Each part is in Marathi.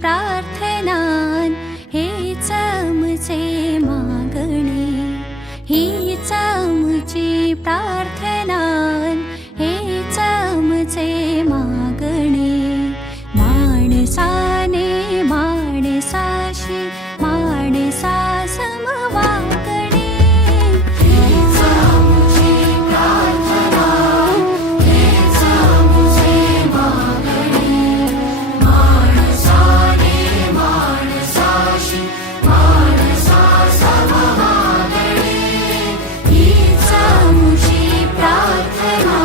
प्रार्थना हेच आमचे मागणे, हीच आमची प्रार्थना हेच आमचे मागणे. माणसाने माणसाशी माणसा समवागणे, हीच आमची प्रार्थना हेच आमचे मागणे. माणसाने माणसाशी माणसा समवागणे, हीच आमची प्रार्थना.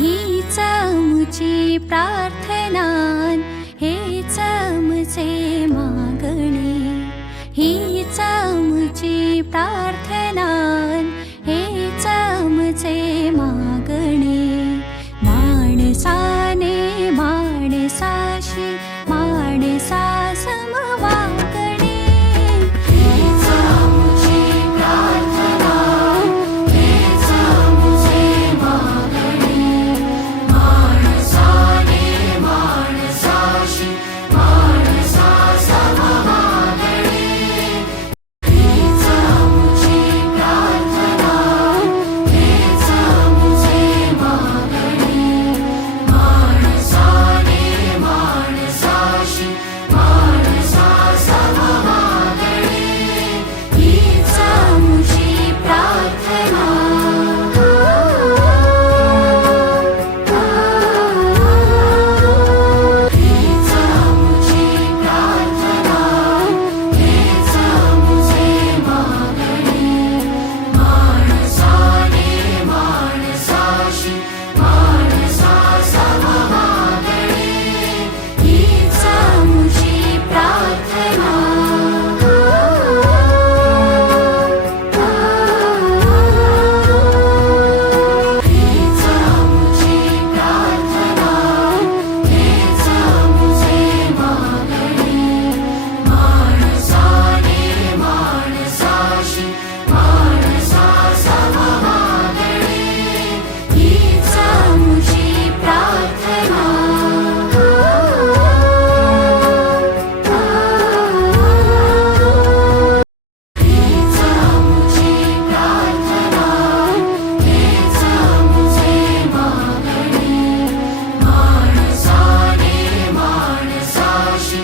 हीच आमची प्रार्थना हेच आमचे मागणे, हीच आमची प्रार्थना हेच आमचे मागणे. माणसाने माणसाशी माणसा समवागणे, हीच आमची प्रार्थना हेच आमचे मागणे. माणसाने माणसाशी माणसा समवागणे, हीच आमची प्रार्थना हेच आमचे मागणे. माणसाने माणसाशी माणसा समवागणे, हीच आमची प्रार्थना. हीच आमची प्रार्थना हेच आमचे मागणे. माणसाने माणसाशी माणसा समवागणे, हीच आमची प्रार्थना. हीच आमची प्रार्थना हेच आमचे मागणे. माणसाने माणसाशी माणसा समवागणे, हीच आमची प्रार्थना. हीच आमची प्रार्थना हेच आमचे मागणे. माणसाने माणसाशी